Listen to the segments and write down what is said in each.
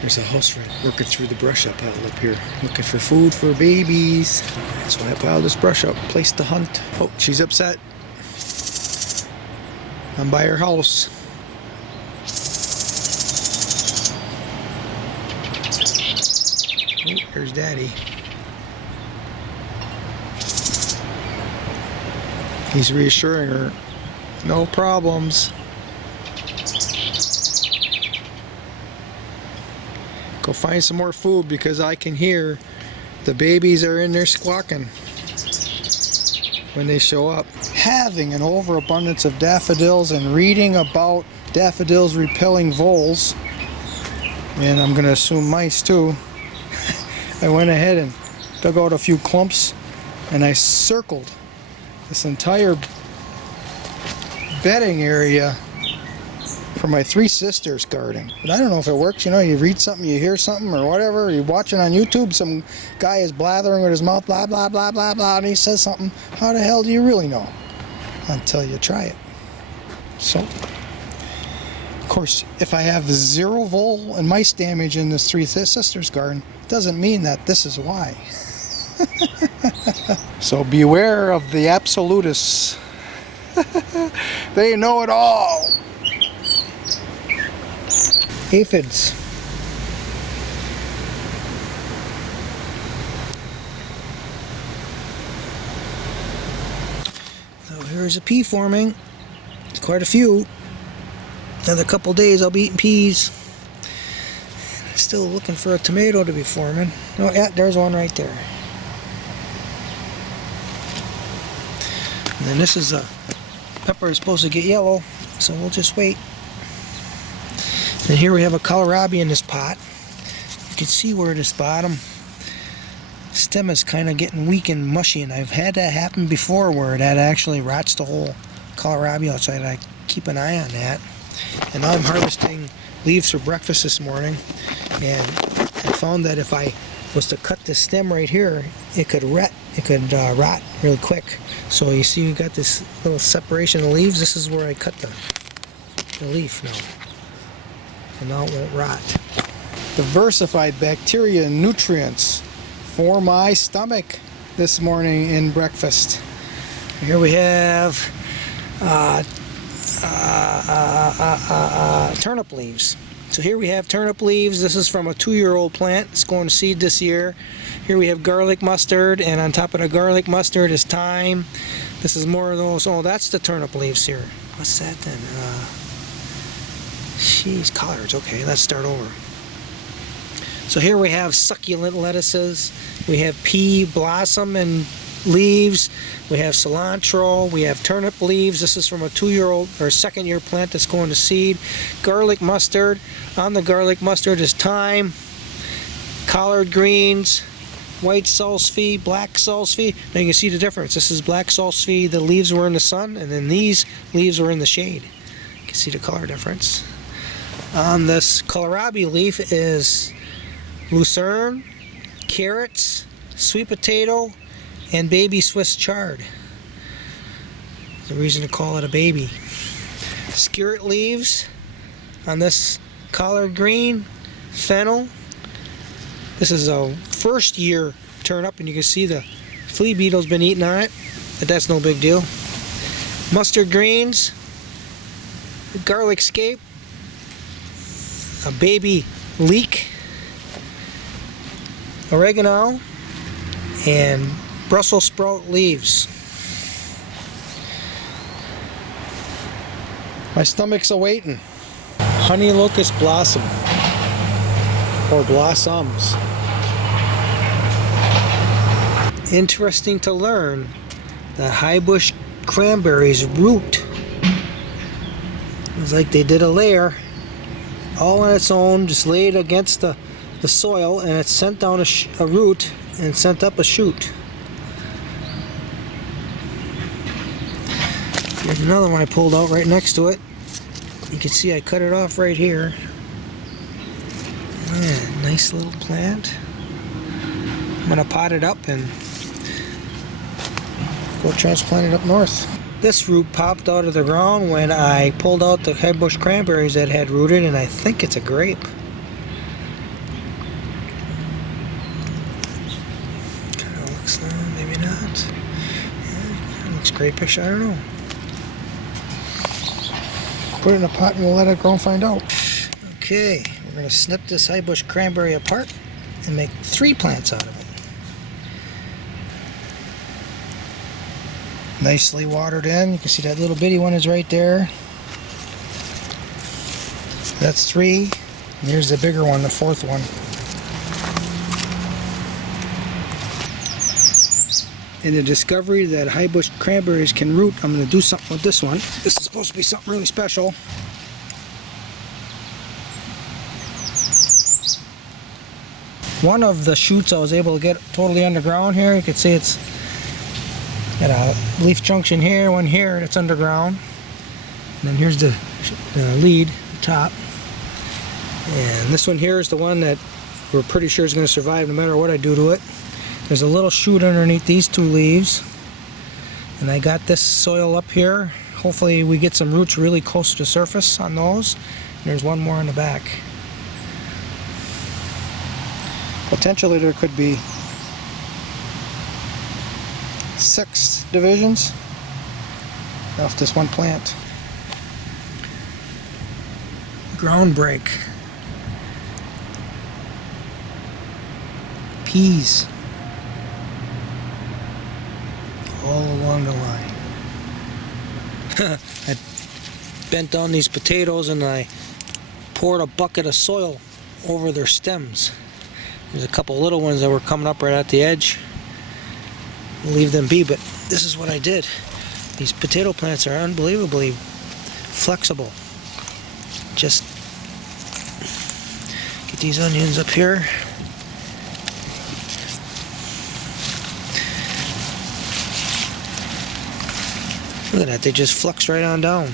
There's a house rat working through the brush I piled up here, looking for food for babies. That's why I piled this brush up, place to hunt. Oh, she's upset. I'm by her house. Oh, there's Daddy. He's reassuring her, no problems. Go find some more food because I can hear the babies are in there squawking when they show up. Having an overabundance of daffodils and reading about daffodils repelling voles, and I'm going to assume mice too, I went ahead and dug out a few clumps and I circled this entire bedding area for my three sisters' garden. But I don't know if it works. You know, you read something, you hear something or whatever, you're watching on YouTube, some guy is blathering with his mouth, blah, blah, blah, blah, blah, and he says something. How the hell do you really know? Until you try it. So, of course, if I have zero vole and mice damage in this three sisters' garden, it doesn't mean that this is why. So beware of the absolutists. They know it all. Aphids. So here's a pea forming. Quite a few. Another couple days I'll be eating peas. Still looking for a tomato to be forming. Oh yeah, there's one right there. And then this is a pepper is supposed to get yellow, so we'll just wait. And here we have a kohlrabi in this pot. You can see where this bottom stem is kind of getting weak and mushy, and I've had that happen before where that actually rots the whole kohlrabi outside. I keep an eye on that. And now I'm harvesting leaves for breakfast this morning, and I found that if I was to cut this stem right here, it could rot really quick. So you see you got this little separation of leaves. This is where I cut the leaf now. And now it won't rot. Diversified bacteria and nutrients for my stomach this morning in breakfast. Here we have turnip leaves. So here we have turnip leaves. This is from a 2-year-old plant. It's going to seed this year. Here we have garlic mustard, and on top of the garlic mustard is thyme. This is more of those. Oh, that's the turnip leaves here. What's that then? Jeez, collards. Okay, let's start over. So here we have succulent lettuces. We have pea blossom and leaves. We have cilantro. We have turnip leaves. This is from a 2-year-old or 2nd-year plant that's going to seed. Garlic mustard. On the garlic mustard is thyme, collard greens, white salsify, black salsify. Now you can see the difference. This is black salsify. The leaves were in the sun, and then these leaves were in the shade. You can see the color difference. On this kohlrabi leaf is lucerne, carrots, sweet potato, and baby Swiss chard. The reason to call it a baby. Skirret leaves on this collard green, fennel. This is a 1st-year turnip, and you can see the flea beetle's been eating on it, but that's no big deal. Mustard greens, garlic scape, a baby leek, oregano, and Brussels sprout leaves. My stomach's awaiting. Honey locust blossom, or blossoms. Interesting to learn that high bush cranberries root. It's like they did a layer all on its own, just laid against the soil, and it sent down a root and sent up a shoot. Here's another one I pulled out right next to it. You can see I cut it off right here. Yeah, nice little plant. I'm going to pot it up and go transplant it up north. This root popped out of the ground when I pulled out the high bush cranberries that had rooted, and I think it's a grape. scrapish, I don't know. Put it in a pot and we'll let it grow and find out. Okay, we're going to snip this high bush cranberry apart and make 3 plants out of it. Nicely watered in. You can see that little bitty one is right there. That's 3. And here's the bigger one, the 4th one. In the discovery that high bush cranberries can root, I'm going to do something with this one. This is supposed to be something really special. One of the shoots I was able to get totally underground here. You can see it's got a leaf junction here, one here that's underground. And then here's the lead, the top. And this one here is the one that we're pretty sure is going to survive no matter what I do to it. There's a little shoot underneath these 2 leaves. And I got this soil up here. Hopefully we get some roots really close to the surface on those. And there's one more in the back. Potentially there could be 6 divisions off this one plant. Ground break. Peas. All along the line. I bent down these potatoes and I poured a bucket of soil over their stems. There's a couple little ones that were coming up right at the edge. Leave them be, but this is what I did. These potato plants are unbelievably flexible. Just get these onions up here. Look at that, they just flux right on down.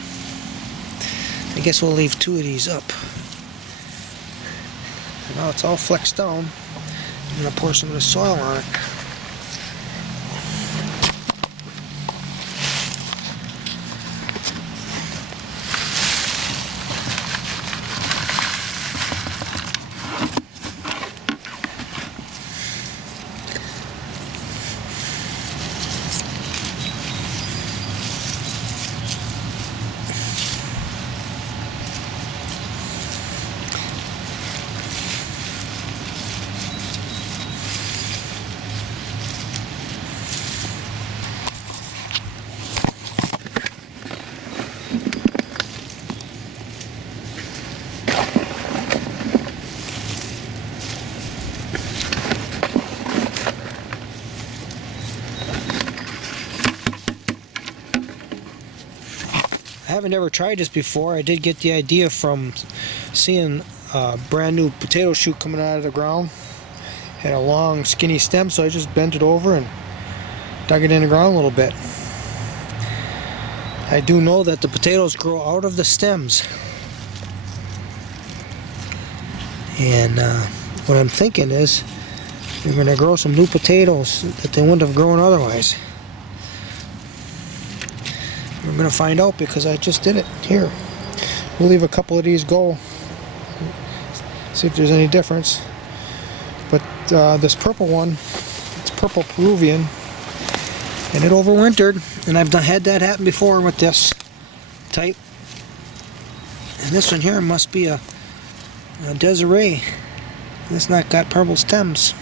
I guess we'll leave 2 of these up. Now it's all flexed down. I'm going to pour some of the soil on it. I haven't ever tried this before. I did get the idea from seeing a brand new potato shoot coming out of the ground. Had a long skinny stem, so I just bent it over and dug it in the ground a little bit. I do know that the potatoes grow out of the stems. And what I'm thinking is we're going to grow some new potatoes that they wouldn't have grown otherwise. We're going to find out because I just did it here. We'll leave a couple of these go, see if there's any difference. But this purple one, it's purple Peruvian, and it overwintered, and I've had that happen before with this type. And this one here must be a Desiree. It's not got purple stems.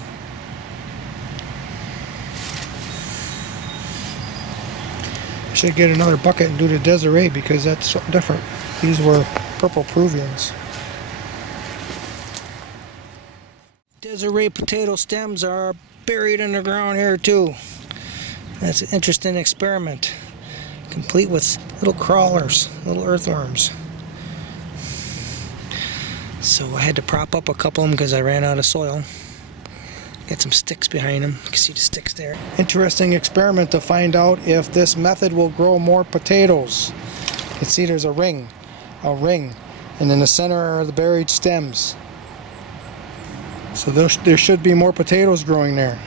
I should get another bucket and do the Desiree because that's something different. These were purple Peruvians. Desiree potato stems are buried underground here too. That's an interesting experiment, complete with little crawlers, little earthworms. So I had to prop up a couple of them because I ran out of soil. Got some sticks behind them. You can see the sticks there. Interesting experiment to find out if this method will grow more potatoes. You can see there's a ring, and in the center are the buried stems. So there should be more potatoes growing there.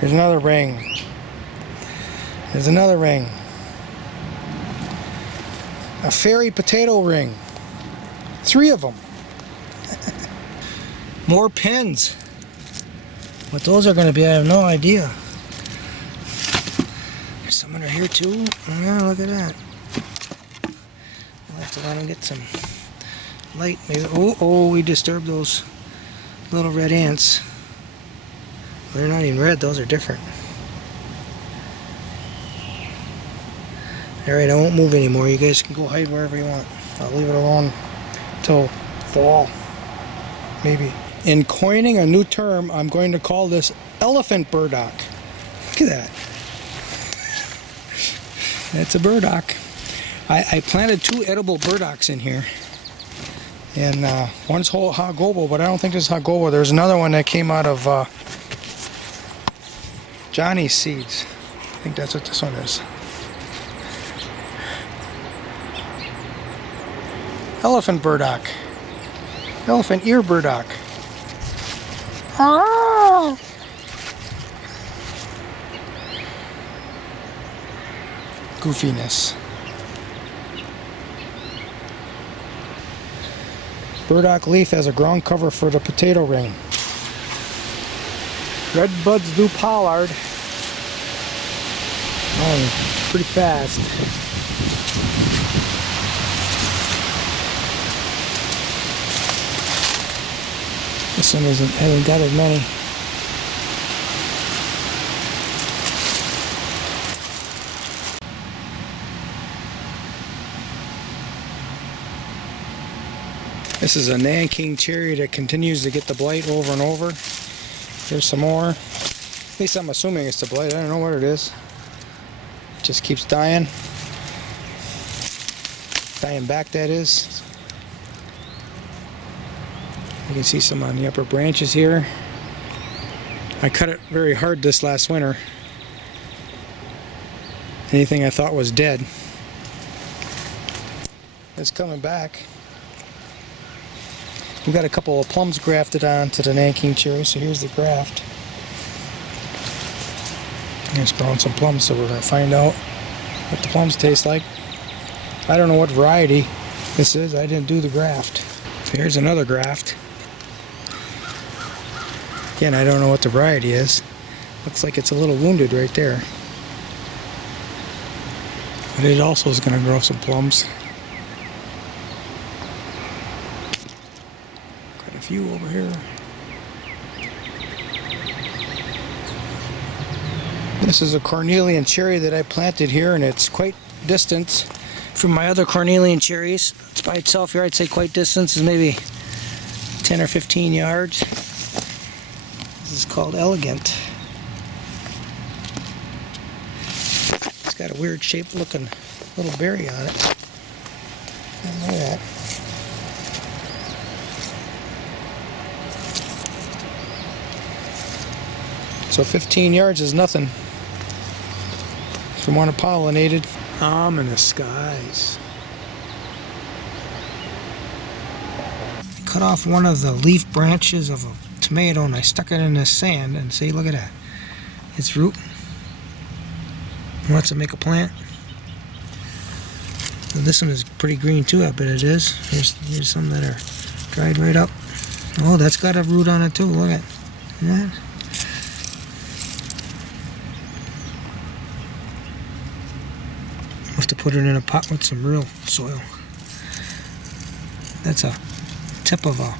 Here's another ring. There's another ring. A fairy potato ring. 3 of them. More pins. What those are going to be, I have no idea. under here too. Yeah, look at that. I'll have to let them get some light. Maybe. Oh, we disturbed those little red ants. They're not even red, those are different. Alright, I won't move anymore. You guys can go hide wherever you want. I'll leave it alone till fall. Maybe. In coining a new term, I'm going to call this elephant burdock. Look at that. That's a burdock. I planted 2 edible burdocks in here. And one's whole Hagobo, but I don't think this is Hagobo. There's another one that came out of Johnny's seeds. I think that's what this one is. Elephant burdock. Elephant ear burdock. Ah! Goofiness. Burdock leaf has a ground cover for the potato ring. Red buds do pollard. Oh, pretty fast. This one hasn't got as many. This is a Nanking cherry that continues to get the blight over and over. Here's some more. At least I'm assuming it's the blight. I don't know what it is. It just keeps dying. Dying back, that is. You can see some on the upper branches here. I cut it very hard this last winter. Anything I thought was dead. It's coming back. We got a couple of plums grafted onto the Nanking cherry, so here's the graft. It's growing some plums, so we're going to find out what the plums taste like. I don't know what variety this is. I didn't do the graft. So here's another graft. Again, I don't know what the variety is. Looks like it's a little wounded right there. But it also is going to grow some plums. Got a few over here. This is a cornelian cherry that I planted here, and it's quite distant from my other cornelian cherries. It's by itself here. I'd say quite distant. It's maybe 10 or 15 yards. This is called Elegant. It's got a weird shaped looking little berry on it. Look at that. So 15 yards is nothing from unpollinated. Ominous skies. Cut off one of the leaf branches of a tomato and I stuck it in the sand, and see, look at that. Its root wants to make a plant. Well, this one is pretty green too, I bet it is. Here's some that are dried right up. Oh, that's got a root on it too, look at that. Have to put it in a pot with some real soil. That's a tip of a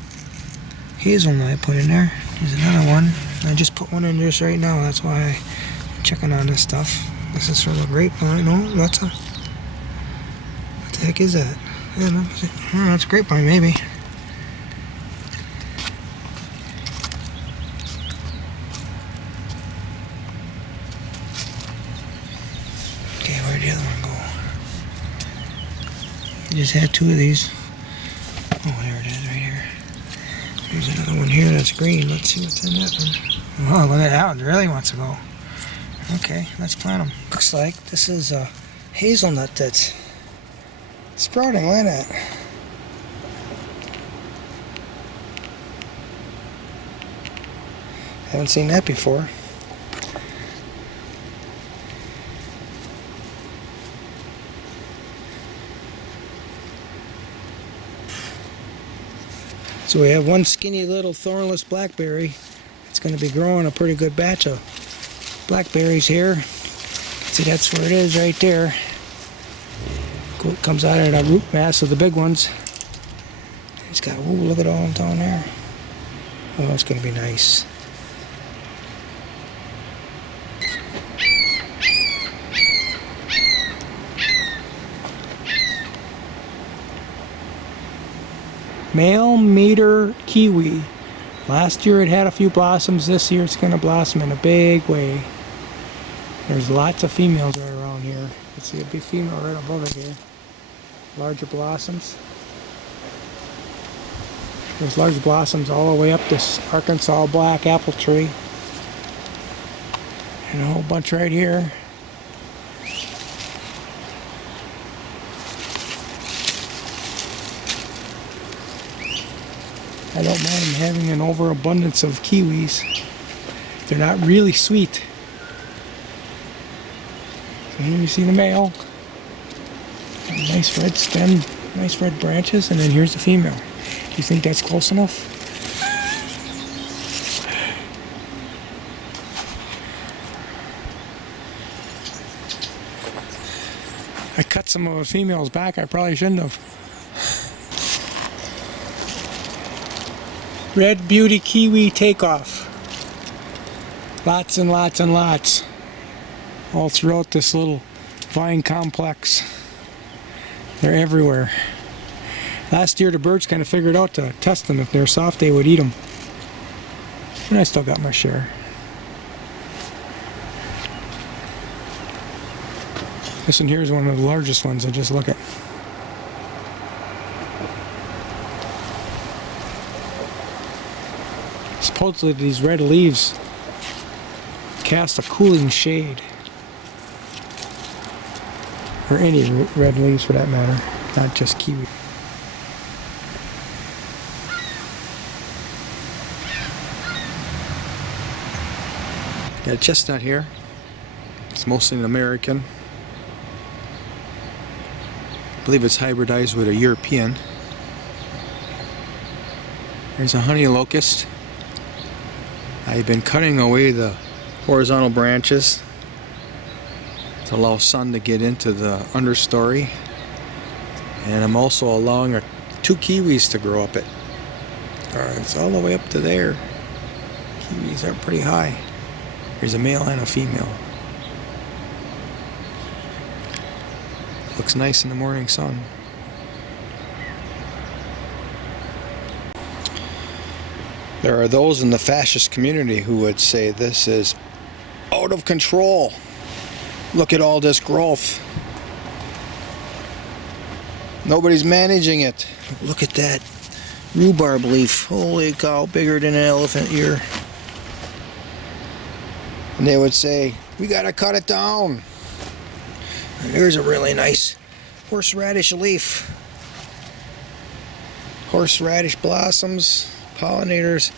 hazelnut I put in there. There's another one. I just put one in just right now. That's why I'm checking on this stuff. This is from a grapevine. No, that's a... What the heck is that? Yeah, that's grapevine, maybe. Okay, where'd the other one go? I just had 2 of these. Oh, there it is, right here. There's another one here that's green. Let's see what's in that one. Oh, look at that one. It really wants to go. Okay, let's plant them. Looks like this is a hazelnut that's sprouting. Look at that. Haven't seen that before. So we have one skinny little thornless blackberry. It's going to be growing a pretty good batch of blackberries here. See, that's where it is right there. It comes out of the root mass of the big ones. It's got, ooh, look at all down there. Oh, it's going to be nice. Male meter kiwi. Last year it had a few blossoms. This year it's going to blossom in a big way. There's lots of females right around here. You see a big female right above it here. Larger blossoms. There's large blossoms all the way up this Arkansas black apple tree. And a whole bunch right here. I don't mind having an overabundance of kiwis. They're not really sweet. So here you see the male. Nice red stem, nice red branches, and then here's the female. Do you think that's close enough? I cut some of the females back. I probably shouldn't have. Red Beauty Kiwi Takeoff. Lots and lots and lots. All throughout this little vine complex. They're everywhere. Last year the birds kind of figured out to test them. If they're soft, they would eat them. And I still got my share. This one here is one of the largest ones. I just look at. Supposedly these red leaves cast a cooling shade. Or any red leaves for that matter, not just kiwi. Got a chestnut here. It's mostly an American. I believe it's hybridized with a European. There's a honey locust. I've been cutting away the horizontal branches to allow sun to get into the understory. And I'm also allowing 2 kiwis to grow up it. It's all the way up to there. Kiwis are pretty high. There's a male and a female. Looks nice in the morning sun. There are those in the fascist community who would say this is out of control. Look at all this growth. Nobody's managing it. Look at that rhubarb leaf. Holy cow, bigger than an elephant ear. And they would say, we gotta cut it down. And there's a really nice horseradish leaf. Horseradish blossoms, pollinators.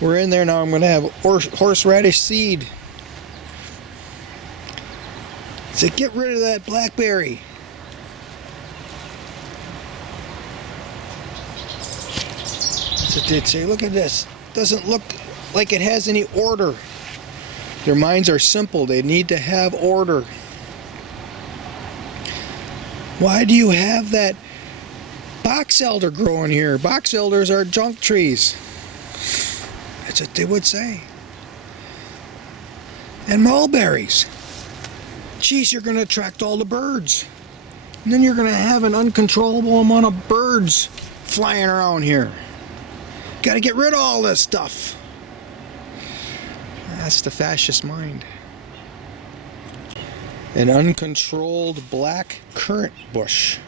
We're in there now. I'm gonna have horseradish seed. So get rid of that blackberry. That's what they'd say. Look at this. Doesn't look like it has any order. Their minds are simple. They need to have order. Why do you have that box elder growing here? Box elders are junk trees. That's what they would say. And mulberries. Geez, you're going to attract all the birds. And then you're going to have an uncontrollable amount of birds flying around here. Got to get rid of all this stuff. That's the fascist mind. An uncontrolled black currant bush.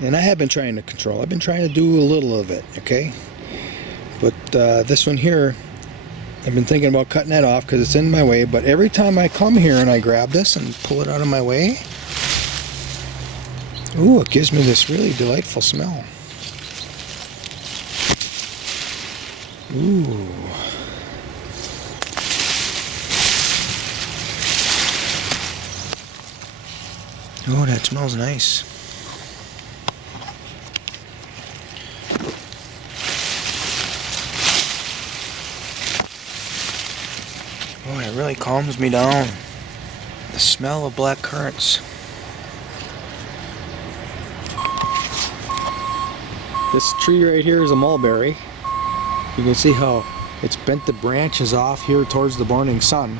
And I have been trying to control. I've been trying to do a little of it, okay? But this one here, I've been thinking about cutting that off because it's in my way. But every time I come here and I grab this and pull it out of my way, ooh, it gives me this really delightful smell. Ooh. Oh, that smells nice. Oh, it really calms me down. The smell of black currants. This tree right here is a mulberry. You can see how it's bent the branches off here towards the morning sun.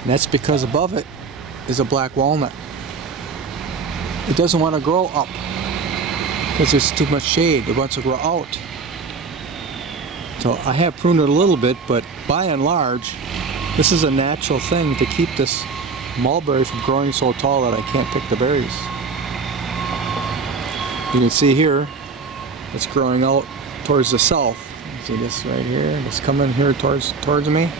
And that's because above it is a black walnut. It doesn't want to grow up because there's too much shade. It wants to grow out. So I have pruned it a little bit, but by and large, this is a natural thing to keep this mulberry from growing so tall that I can't pick the berries. You can see here, it's growing out towards the south. See this right here? It's coming here towards me. I'm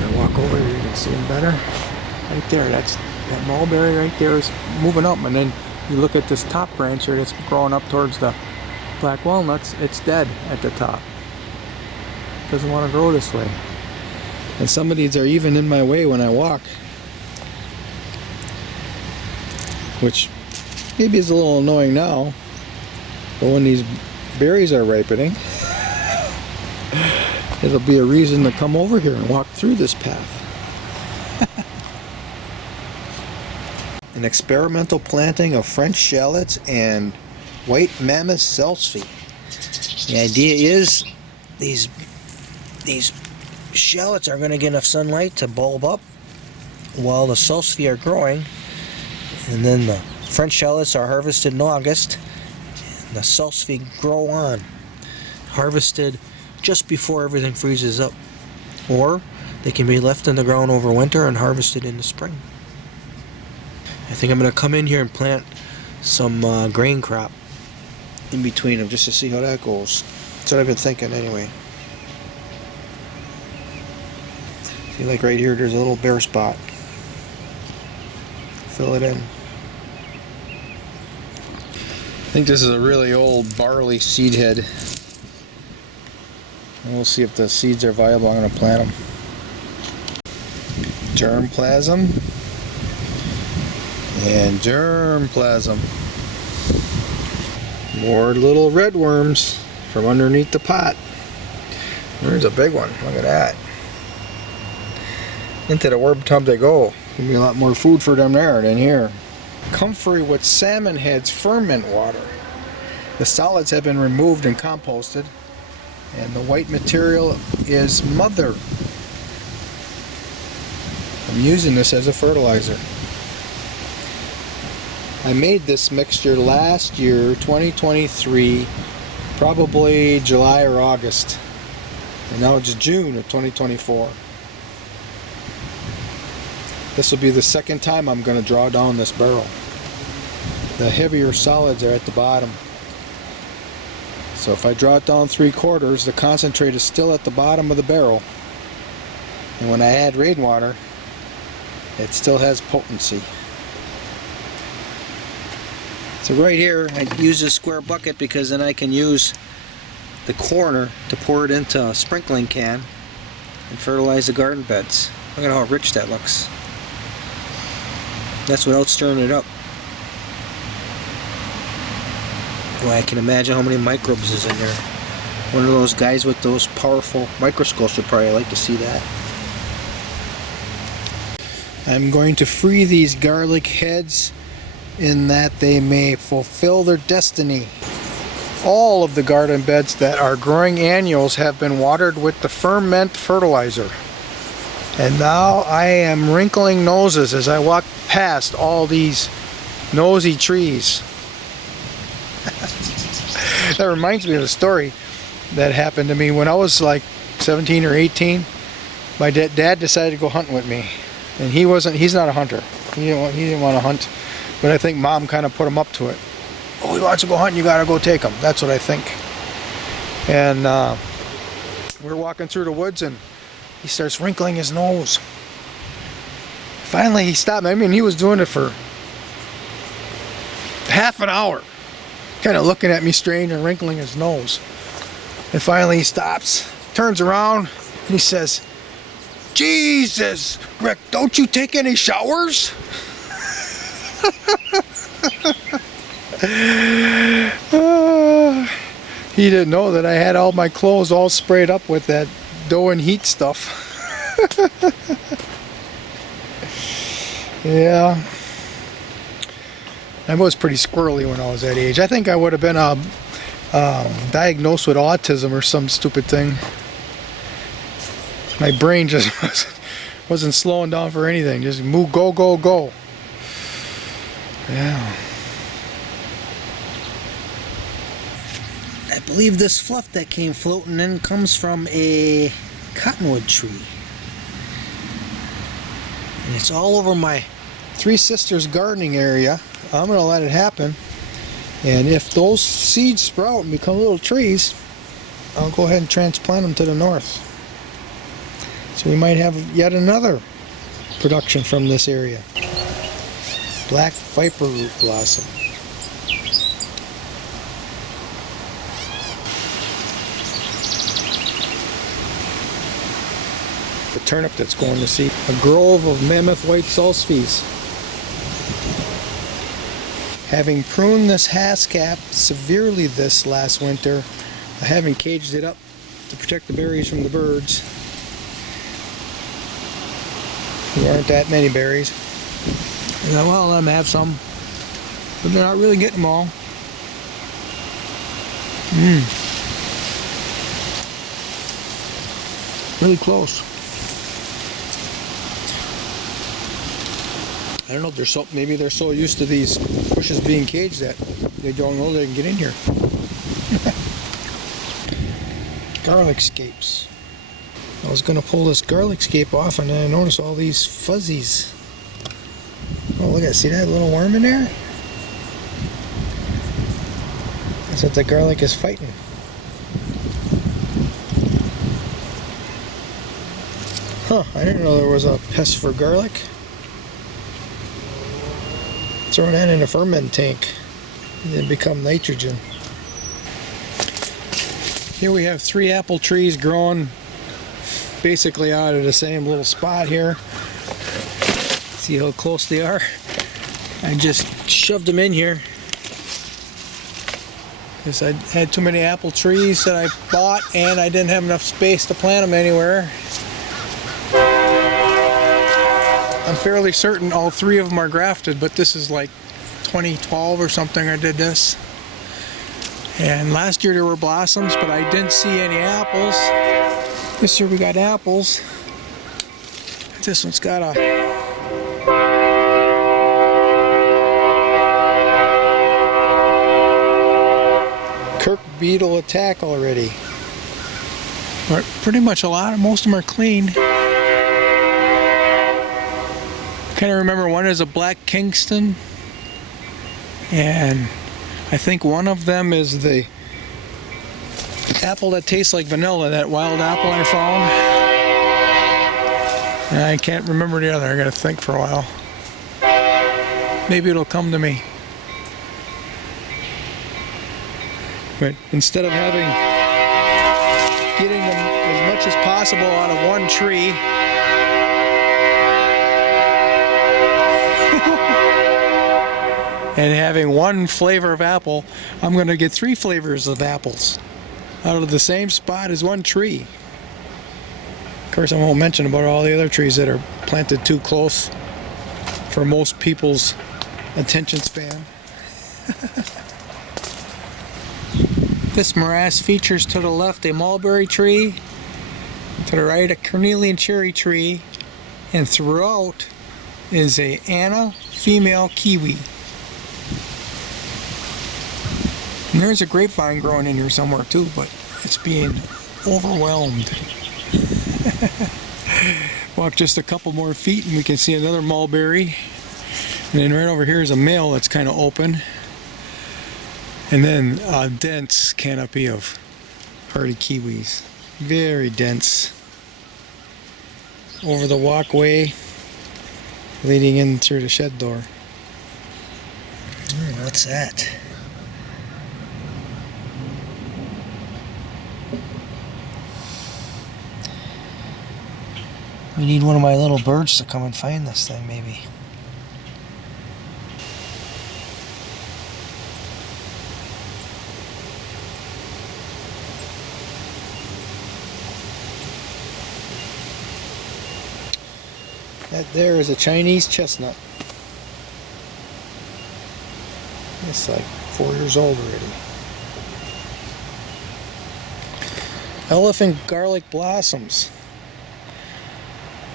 gonna walk over here, you can see them better. Right there, that mulberry right there is moving up, and then you look at this top branch here that's growing up towards the black walnuts, it's dead at the top. Doesn't want to grow this way. And some of these are even in my way when I walk, which maybe is a little annoying now, but when these berries are ripening, it'll be a reason to come over here and walk through this path. An experimental planting of French shallots and white mammoth salsify. The idea is these shallots are going to get enough sunlight to bulb up while the salsify are growing, and then the French shallots are harvested in August, and the salsify grow on, harvested just before everything freezes up, or they can be left in the ground over winter and harvested in the spring. I think I'm going to come in here and plant some grain crop in between them just to see how that goes. That's what I've been thinking anyway. See, like right here, there's a little bare spot. Fill it in. I think this is a really old barley seed head. And we'll see if the seeds are viable. I'm going to plant them. Germplasm. And germplasm. More little red worms from underneath the pot. There's a big one. Look at that. Into the worm tub they go. There'll be a lot more food for them there than here. Comfrey with salmon heads ferment water. The solids have been removed and composted, and the white material is mother. I'm using this as a fertilizer. I made this mixture last year, 2023, probably July or August, and now it's June of 2024. This will be the second time I'm going to draw down this barrel. The heavier solids are at the bottom. So if I draw it down 3/4, the concentrate is still at the bottom of the barrel. And when I add rainwater, it still has potency. So right here, I use a square bucket because then I can use the corner to pour it into a sprinkling can and fertilize the garden beds. Look at how rich that looks. That's without stirring it up. Well, I can imagine how many microbes is in there. One of those guys with those powerful microscopes would probably like to see that. I'm going to free these garlic heads in that they may fulfill their destiny. All of the garden beds that are growing annuals have been watered with the ferment fertilizer. And now I am wrinkling noses as I walk past all these nosy trees. That reminds me of a story that happened to me when I was like 17 or 18. My dad decided to go hunting with me, and he's not a hunter. He didn't want to hunt, but I think Mom kind of put him up to it. Oh, he wants to go hunting, you gotta go take him. That's what I think. And we're walking through the woods, and he starts wrinkling his nose. Finally, he stopped. I mean, he was doing it for half an hour, kind of looking at me strange and wrinkling his nose. And finally, he stops, turns around, and he says, "Jesus, Rick, don't you take any showers?" He didn't know that I had all my clothes all sprayed up with that dough and heat stuff. Yeah. I was pretty squirrely when I was that age. I think I would have been diagnosed with autism or some stupid thing. My brain just wasn't slowing down for anything. Just move, go, go, go. Yeah. I believe this fluff that came floating in comes from a cottonwood tree. And it's all over my Three Sisters gardening area. I'm going to let it happen. And if those seeds sprout and become little trees, I'll go ahead and transplant them to the north. So we might have yet another production from this area. Black viper root blossom. The turnip that's going to seed. A grove of mammoth white salsifis. Having pruned this haskap severely this last winter, I haven't caged it up to protect the berries from the birds. There aren't that many berries. I thought, well, let them have some, but they're not really getting them all. Really close. I don't know if they're maybe they're so used to these bushes being caged that they don't know they can get in here. Garlic scapes. I was going to pull this garlic scape off and then I noticed all these fuzzies. Oh, look at that. See that little worm in there? That's what the garlic is fighting. Huh, I didn't know there was a pest for garlic. Throw that in a ferment tank and then become nitrogen. Here we have 3 apple trees growing basically out of the same little spot here. See how close they are? I just shoved them in here because I had too many apple trees that I bought and I didn't have enough space to plant them anywhere. I'm fairly certain all 3 of them are grafted, but this is like 2012 or something I did this. And last year there were blossoms, but I didn't see any apples. This year we got apples. This one's got a Kirk beetle attack already. But pretty much most of them are clean. Kind of remember one is a Black Kingston, and I think one of them is the apple that tastes like vanilla, that wild apple I found. And I can't remember the other. I gotta think for a while. Maybe it'll come to me. But instead of getting them as much as possible out of one tree, and having one flavor of apple, I'm going to get 3 flavors of apples out of the same spot as one tree. Of course, I won't mention about all the other trees that are planted too close for most people's attention span. This morass features to the left a mulberry tree, to the right a carnelian cherry tree, and throughout is a Anna female kiwi. And there's a grapevine growing in here somewhere too, but it's being overwhelmed. Walk just a couple more feet and we can see another mulberry. And then right over here is a male that's kind of open. And then a dense canopy of hardy kiwis. Very dense. Over the walkway leading in through the shed door. What's that? We need one of my little birds to come and find this thing, maybe. That there is a Chinese chestnut. It's like 4 years old already. Elephant garlic blossoms.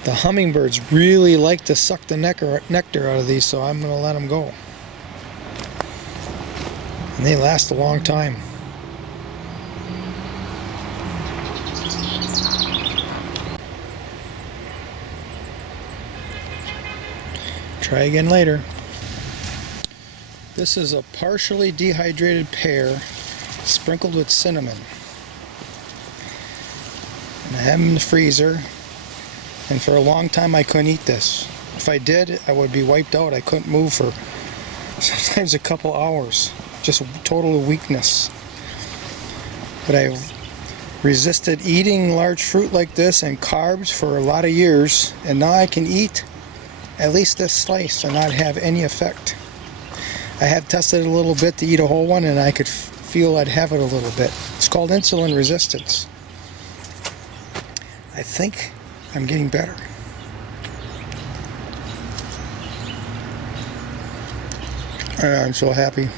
The hummingbirds really like to suck the nectar out of these, so I'm going to let them go. And they last a long time. Try again later. This is a partially dehydrated pear sprinkled with cinnamon. And I have them in the freezer. And for a long time I couldn't eat this. If I did, I would be wiped out. I couldn't move for sometimes a couple hours. Just total weakness. But I've resisted eating large fruit like this and carbs for a lot of years. And now I can eat at least this slice and not have any effect. I have tested it a little bit to eat a whole one, and I could feel I'd have it a little bit. It's called insulin resistance. I think I'm getting better. I'm so happy.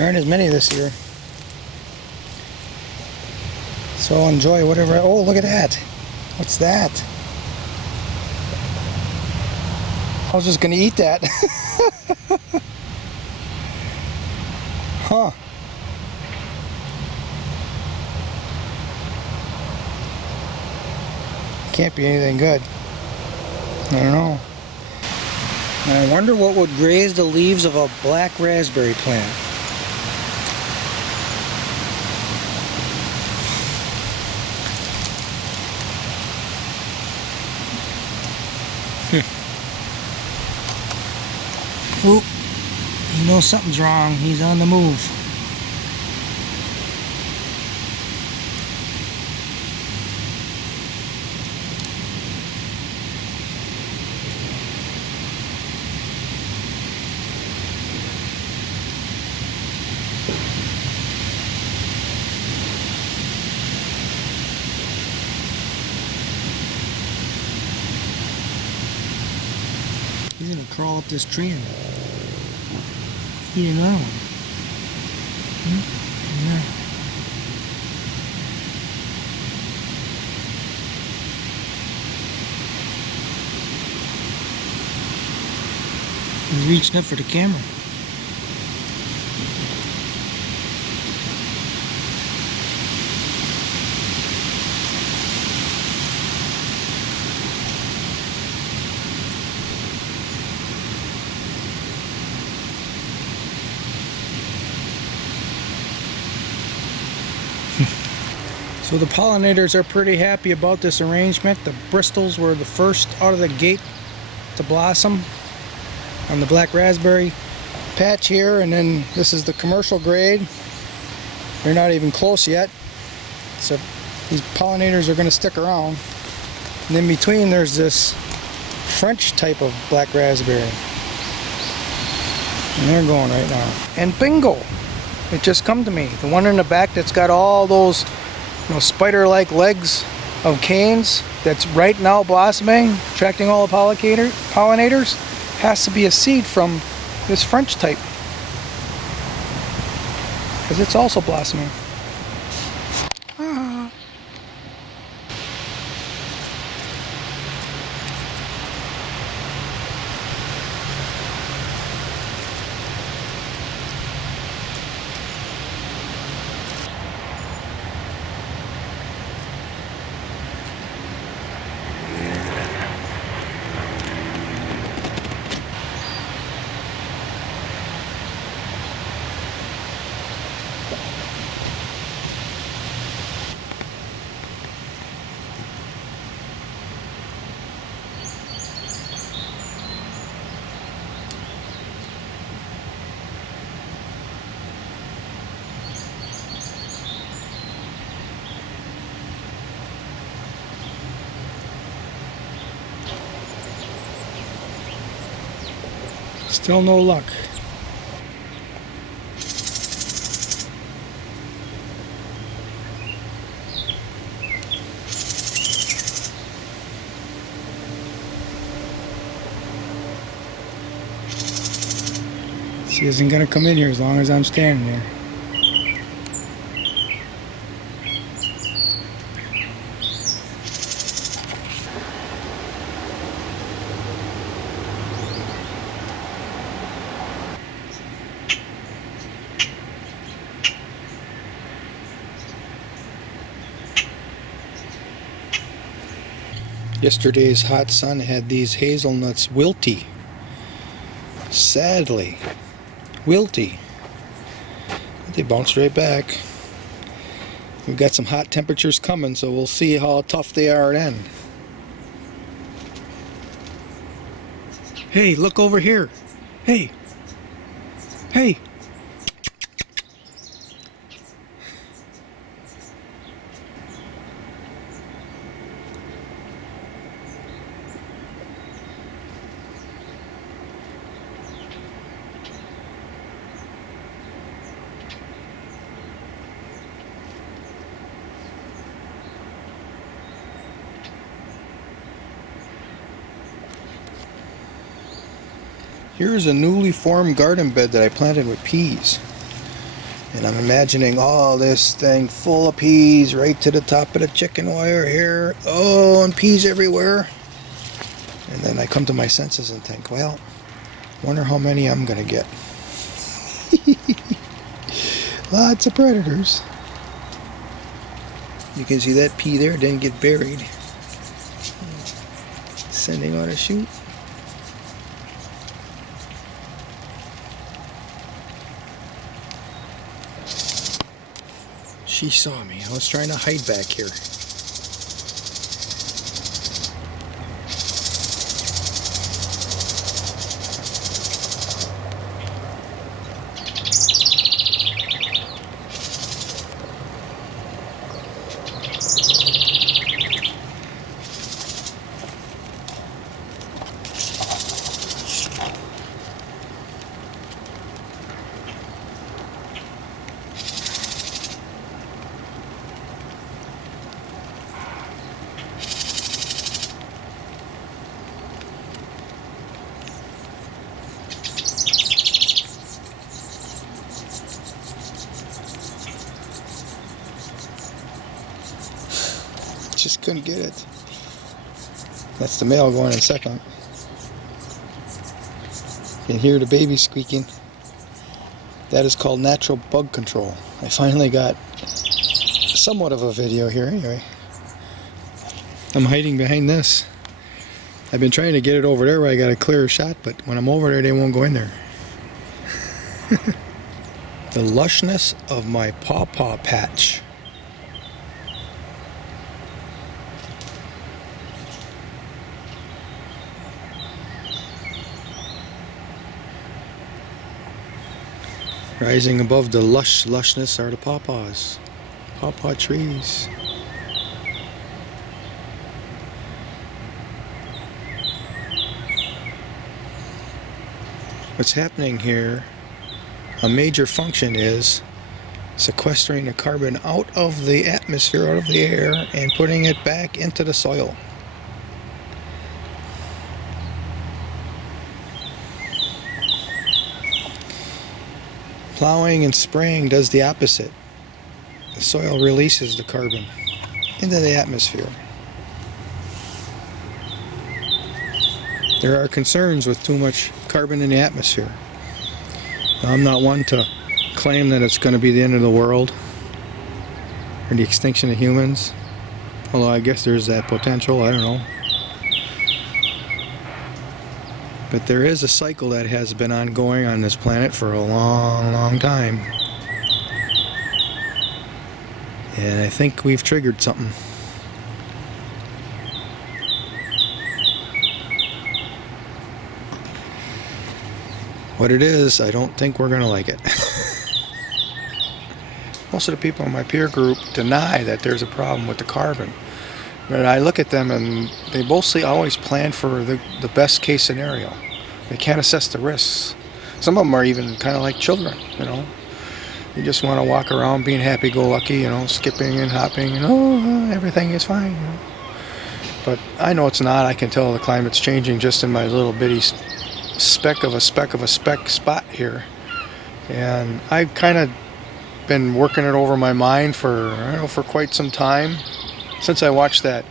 There aren't as many this year. So I'll enjoy whatever. Oh, look at that. What's that? I was just going to eat that. Huh. Can't be anything good. I don't know. I wonder what would graze the leaves of a black raspberry plant. Oop. He knows something's wrong. He's on the move. He's gonna crawl up this tree and eat another one. Yeah. He's reaching up for the camera. So the pollinators are pretty happy about this arrangement. The Bristols were the first out of the gate to blossom on the black raspberry patch here, and then this is the commercial grade. They're not even close yet, so these pollinators are going to stick around. And in between there's this French type of black raspberry, and they're going right now. And bingo, it just come to me, the one in the back that's got all those spider-like legs of canes, that's right now blossoming, attracting all the pollinators, has to be a seed from this French type, because it's also blossoming. Still no luck. She isn't gonna come in here as long as I'm standing there. Yesterday's hot sun had these hazelnuts wilty. Sadly, wilty. But they bounced right back. We've got some hot temperatures coming, so we'll see how tough they are then. Hey, look over here. Hey. Hey. Here's a newly formed garden bed that I planted with peas. And I'm imagining all this thing full of peas right to the top of the chicken wire here. Oh, and peas everywhere. And then I come to my senses and think, well, wonder how many I'm gonna get. Lots of predators. You can see that pea there didn't get buried. Sending out a shoot. She saw me. I was trying to hide back here. Just couldn't get it. That's the male going in second. You can hear the baby squeaking. That is called natural bug control. I finally got somewhat of a video here anyway. I'm hiding behind this. I've been trying to get it over there where I got a clearer shot, but when I'm over there they won't go in there. The lushness of my pawpaw patch. Rising above the lushness are the pawpaws. Pawpaw trees. What's happening here, a major function is sequestering the carbon out of the atmosphere, out of the air, and putting it back into the soil. Plowing and spraying does the opposite. The soil releases the carbon into the atmosphere. There are concerns with too much carbon in the atmosphere. I'm not one to claim that it's going to be the end of the world or the extinction of humans, although I guess there's that potential, I don't know. But there is a cycle that has been ongoing on this planet for a long, long time. And I think we've triggered something. What it is, I don't think we're going to like it. Most of the people in my peer group deny that there's a problem with the carbon. But I look at them and they mostly always plan for the best case scenario. They can't assess the risks. Some of them are even kind of like children, you know. You just want to walk around being happy-go-lucky, you know, skipping and hopping, and everything is fine, you know. But I know it's not. I can tell the climate's changing just in my little bitty speck of a spot here. And I've kind of been working it over my mind for quite some time. Since I watched that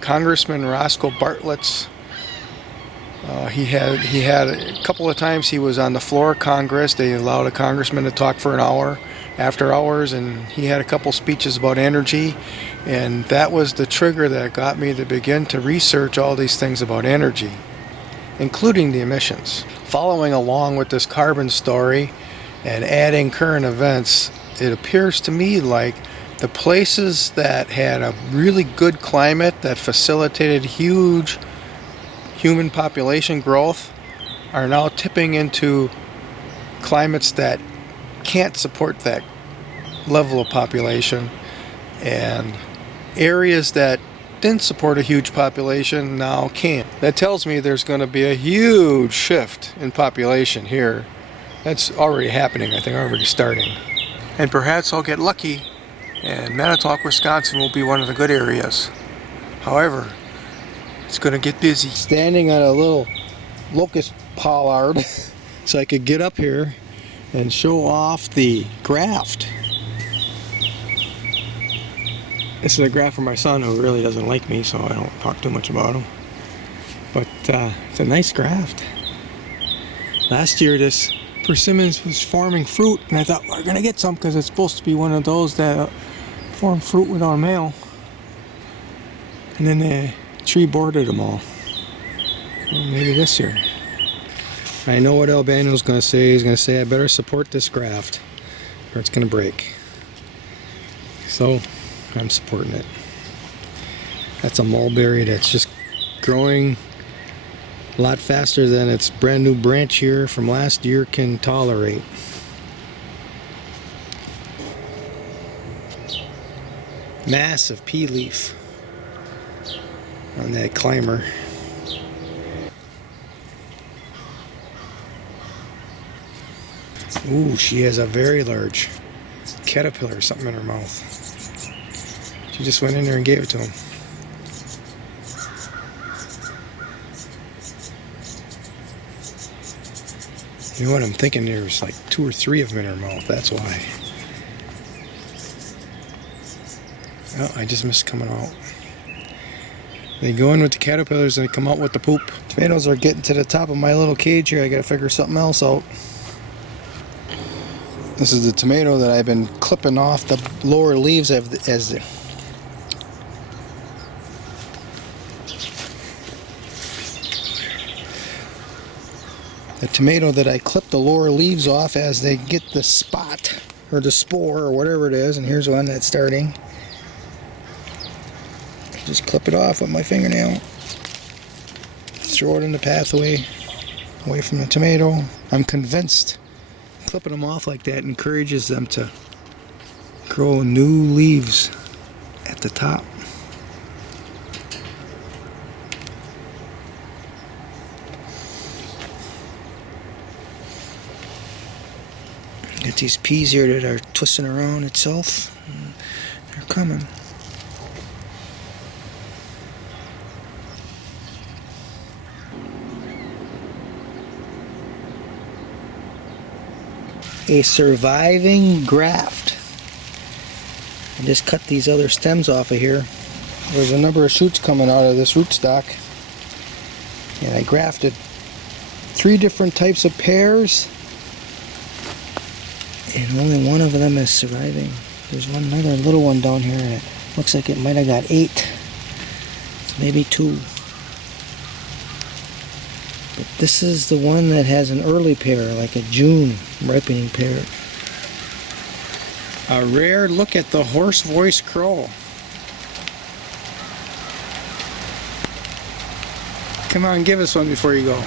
Congressman Roscoe Bartlett's, he had a couple of times he was on the floor of Congress. They allowed a congressman to talk for an hour after hours, and he had a couple speeches about energy, and that was the trigger that got me to begin to research all these things about energy, including the emissions. Following along with this carbon story and adding current events, it appears to me like the places that had a really good climate that facilitated huge human population growth are now tipping into climates that can't support that level of population, and areas that didn't support a huge population now can. That tells me there's going to be a huge shift in population here. That's already happening, I think, already starting. And perhaps I'll get lucky and Manitowoc, Wisconsin will be one of the good areas. However, it's going to get busy. Standing on a little locust pollard so I could get up here and show off the graft. This is a graft for my son who really doesn't like me, so I don't talk too much about him. But it's a nice graft. Last year this persimmons was forming fruit, and I thought we're gonna get some because it's supposed to be one of those that form fruit without male. And then the tree boarded them all. Well, maybe this year. I know what Albano's gonna say. He's gonna say I better support this graft or it's gonna break. So I'm supporting it. That's a mulberry that's just growing a lot faster than its brand new branch here from last year can tolerate. Massive pea leaf on that climber. Ooh, she has a very large caterpillar or something in her mouth. She just went in there and gave it to him. You know what I'm thinking? There's like 2 or 3 of them in her mouth. That's why. Oh, I just missed coming out. They go in with the caterpillars and they come out with the poop. Tomatoes are getting to the top of my little cage here. I gotta figure something else out. This is the tomato that I've been clipping off the lower leaves as the tomato that I clip the lower leaves off as they get the spot or the spore or whatever it is. And here's one that's starting. Just clip it off with my fingernail. Throw it in the pathway away from the tomato. I'm convinced clipping them off like that encourages them to grow new leaves at the top. Got these peas here that are twisting around itself. They're coming. A surviving graft. I just cut these other stems off of here. There's a number of shoots coming out of this rootstock, and I grafted 3 different types of pears, and only one of them is surviving. There's another little one down here, and it looks like it might have got 8. So maybe 2. But this is the one that has an early pear, like a June ripening pear. A rare look at the hoarse voice crow. Come on, give us one before you go.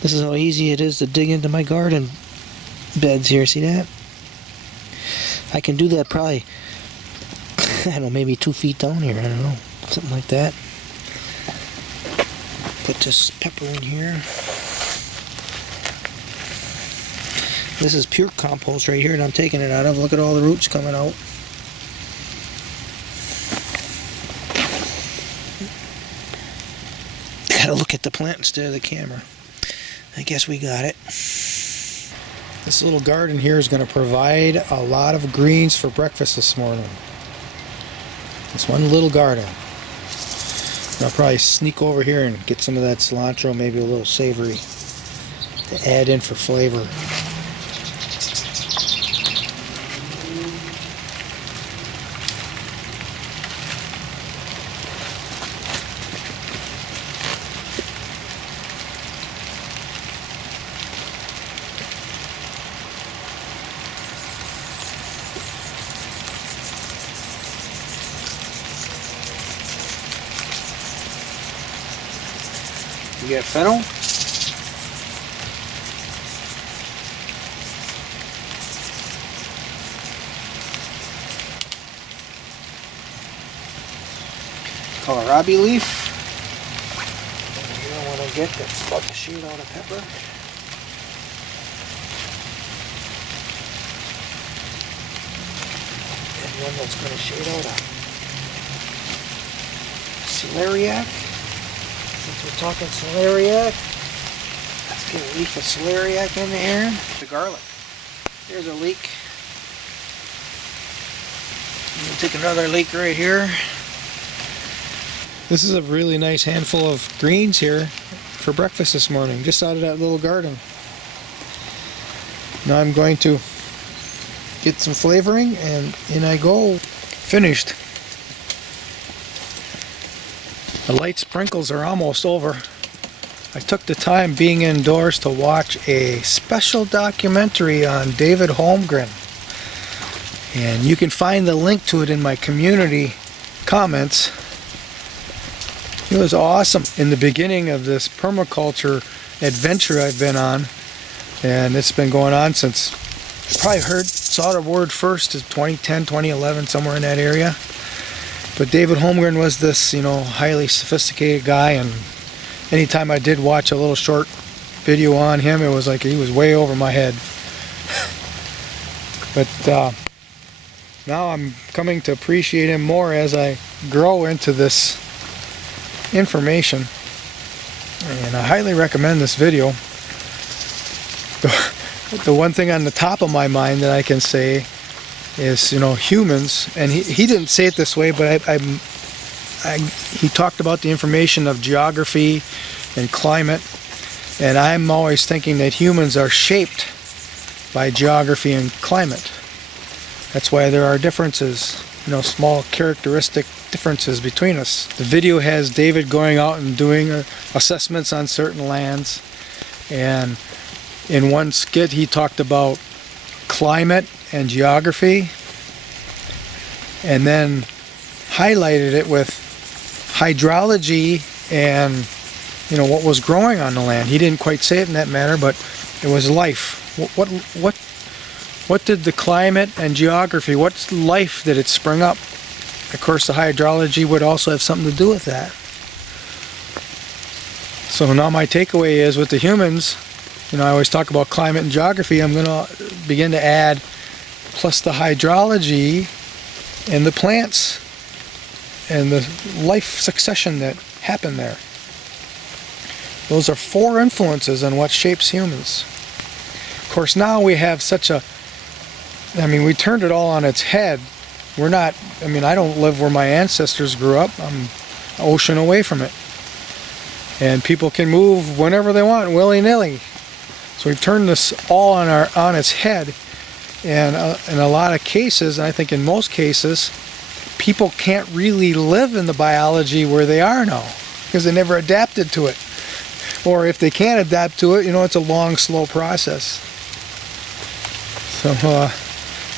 This is how easy it is to dig into my garden beds here. See that? I can do that probably, I don't know, maybe 2 feet down here. I don't know. Something like that. Put this pepper in here. This is pure compost right here that I'm taking it out of. Look at all the roots coming out. Gotta look at the plant instead of the camera. I guess we got it. This little garden here is going to provide a lot of greens for breakfast this morning. This one little garden. I'll probably sneak over here and get some of that cilantro, maybe a little savory, to add in for flavor. You got fennel? kohlrabi leaf. And here what I get that's about to shoot out a pepper. And one that's going to shoot out a celeriac. Since we're talking celeriac, let's get a leaf of celeriac in there. The garlic. Here's a leek. I'm going to take another leek right here. This is a really nice handful of greens here for breakfast this morning, just out of that little garden. Now I'm going to get some flavoring and in I go. Finished. The light sprinkles are almost over. I took the time being indoors to watch a special documentary on David Holmgren. And you can find the link to it in my community comments. It was awesome in the beginning of this permaculture adventure I've been on. And it's been going on since, I probably saw the word first in 2010, 2011, somewhere in that area. But David Holmgren was this, highly sophisticated guy, and anytime I did watch a little short video on him, it was like he was way over my head. But now I'm coming to appreciate him more as I grow into this information, and I highly recommend this video. The one thing on the top of my mind that I can say is, humans, and he didn't say it this way, but he talked about the information of geography and climate, and I'm always thinking that humans are shaped by geography and climate. That's why there are differences, small characteristic differences between us. The video has David going out and doing assessments on certain lands, and in one skit he talked about climate and geography, and then highlighted it with hydrology and what was growing on the land. He didn't quite say it in that manner, but it was life. What did the climate and geography, what life did it spring up? Of course, the hydrology would also have something to do with that. So now my takeaway is with the humans, I always talk about climate and geography. I'm going to begin to add plus the hydrology and the plants and the life succession that happened there. Those are 4 influences on what shapes humans. Of course, now we have we turned it all on its head. We're not, I don't live where my ancestors grew up. I'm an ocean away from it. And people can move whenever they want, willy-nilly. So we've turned this all on its head. And in a lot of cases, and I think in most cases, people can't really live in the biology where they are now because they never adapted to it. Or if they can't adapt to it, it's a long, slow process. So,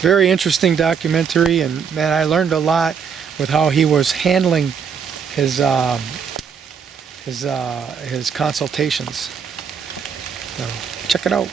very interesting documentary, and man, I learned a lot with how he was handling his consultations. So check it out.